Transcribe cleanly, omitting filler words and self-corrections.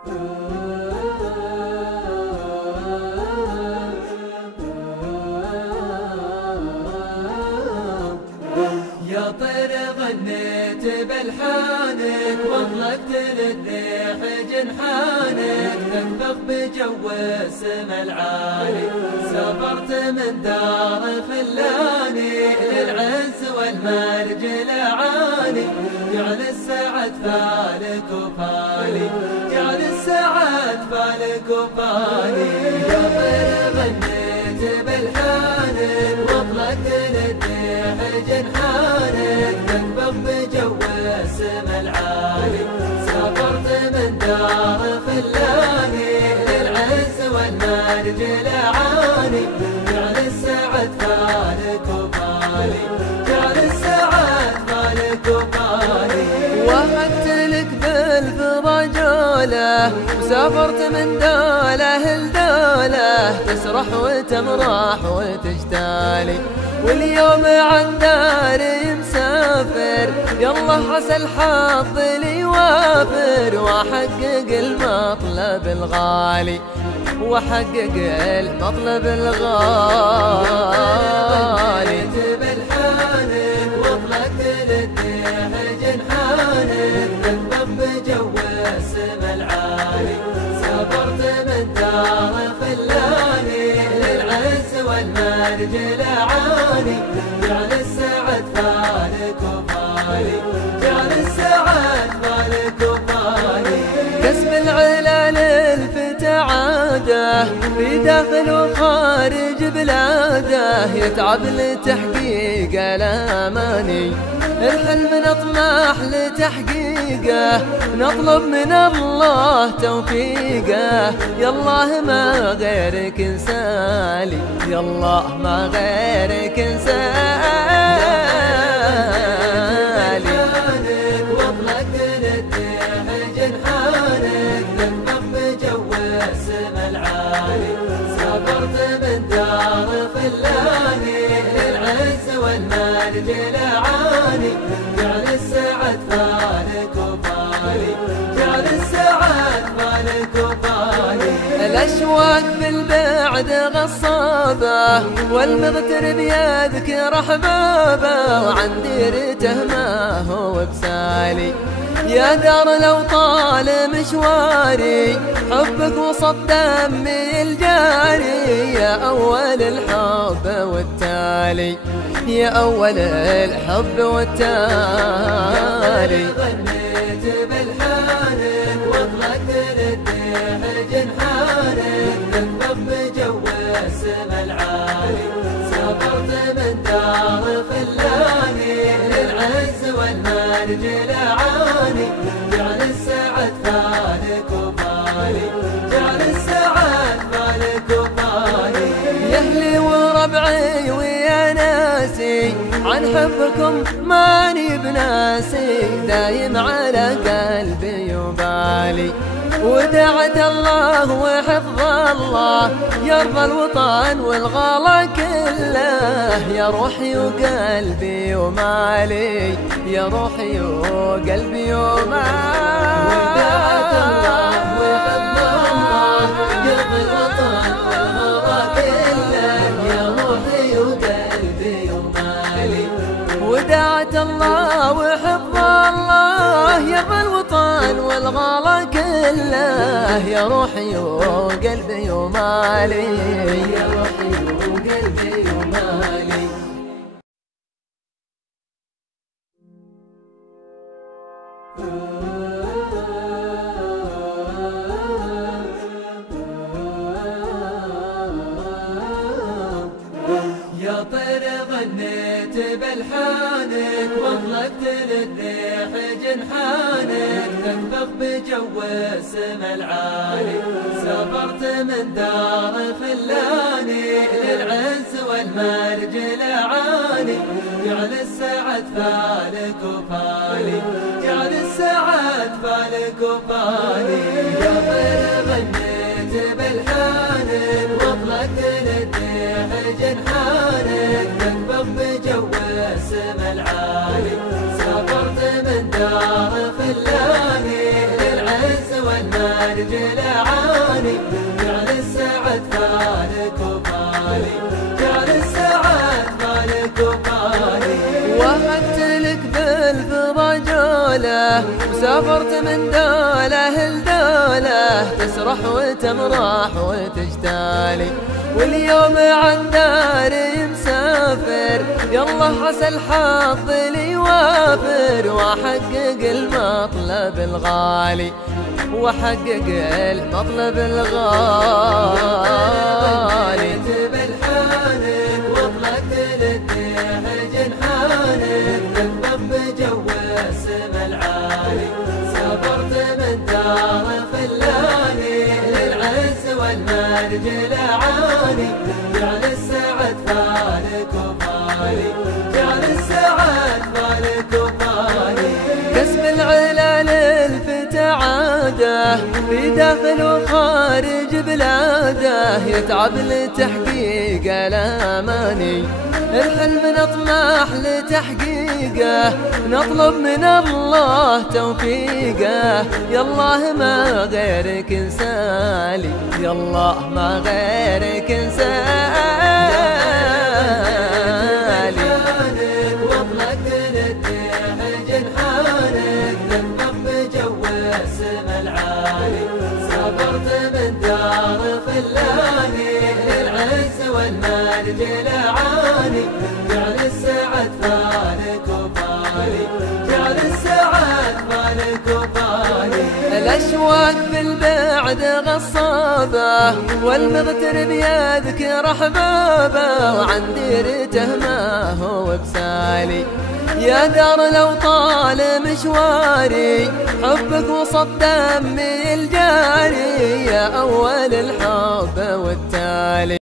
يا طير غنيت بلحانك واطلقت للريح جنحانك تنفخ بجو السما العالي، سافرت من دار خلاني للعز والمرج العالي، جعل السعد فالك وفالي، جعل السعد فالك وفالي. يا طير غنيت بلحانك واطلقت للريح جنحانك تنفخ بجو السما العالي، سافرت من دار خلاني للعز والمرج العالي، جعل السعد فالك وفالي، جعل السعد فالك وفالي. وهبت لك بالفضا جوله وسافرت من دوله لدوله، تسرح وتمرح وتجتالي واليوم عن داري مسافر، يالله عسى الحظ لي وافر واحقق المطلب الغالي، واحقق المطلب الغالي. بلحانك واطلقت للريح جنحانك تنفخ بجو السما العالي، سافرت من دار خلاني للعز والمرج العالي، جعل السعد فالك وفالي، جعل السعد فالك وفالي. كسب العلا للفتى عاده في داخل وخارج بلاده، يتعب لتحقيق الاماني، الحلم نطمح لتحقيقه، نطلب من الله توفيقه، يالله ما غيرك انسالي، يالله ما غيرك انسالي. واطلقت للريح جنحانك تنفخ بجو السما العالي، سافرت من دار خلاني للعز والمرج العالي، جعل السعد فالك وفالي، جعل السعد فالك وفالي. الأشواق في البعد غصابة والمغتر بيذكر أحبابه، وعن ديرته ما هو بسالي، يا دار لو طال مشواري حبك وسط دمي الجاري، يا أول الحب والتالي، يا أول الحب والتالي. غنيت بلحانك واطلقت للريح جنحانك تنفخ بجو السما العالي، سافرت من دار خلاني للعز والمرج العالي، جعل السعد فالك وفالي، جعل السعد فالك وفالي. يا أهلي وربعي ويا ناسي عن حبكم ماني بناسي، دايم على قلبي وبالي، ودعت الله وحفظ الله يرضى الوطن والغلا كله، يا روحي وقلبي ومالي، يا روحي وقلبي ومالي. ودعت الله وحفظ الله يرضى الوطن والغلا كله، يا روحي وقلبي ومالي. ودعت الله وحفظ الله يرضى الوطن والغلا كله، يا روحي وقلبي ومالي، يا روحي وقلبي ومالي. يا طير غنيت بلحانك واطلقت للريح جنحانك تنفخ بجو السما العالي، سافرت من دار خلاني للعز والمرج العالي، جعل السعد فالك وفالي، جعل السعد فالك وفالي. يا طير غنيت بلحانك واطلقت للريح جنحانك تنفخ بجو السما العالي، سافرت من دار خلاني للعز والمرج المرجل عاني، جعل السعد فالك وفالي، جعل السعد فالك وفالي. وهبت لك بالفضا جوله وسافرت من دوله لدوله، تسرح وتمرح وتجتالي، واليوم عن داري مسافر، يلا عسى الحظ لي وافر، واحقق المطلب الغالي، واحقق المطلب الغالي. بالحانك واطلقت للديح جنحانك، تنفخ بجو السما العالي، سافرت من دار خلاني، للعز والمرجل عاني، جعل السعد فالك وفالي، جعل السعد فالك وفالي. كسب العلال الفتى عاده، في داخل وخارج بلاده، يتعب لتحقيق الاماني، الحلم نطمح لتحقيقه، نطلب من الله توفيقه، يالله ما غيرك انسالي، يالله ما غيرك انسالي. واطلقت للديح جنحانك، تنفخ بجو السما العالي، سافرت من دار خلاني، للعز والمرجل عاني، جعل السعد فالك وفالي، جعل السعد فالك وفالي. الأشواق بالبعد غصابة، والمغتر بيذكر أحبابه، وعن ديرته ما هو بسالي، يا دار لو طال مشواري، حبك وصب دمي الجاري، يا أول الحب والتالي.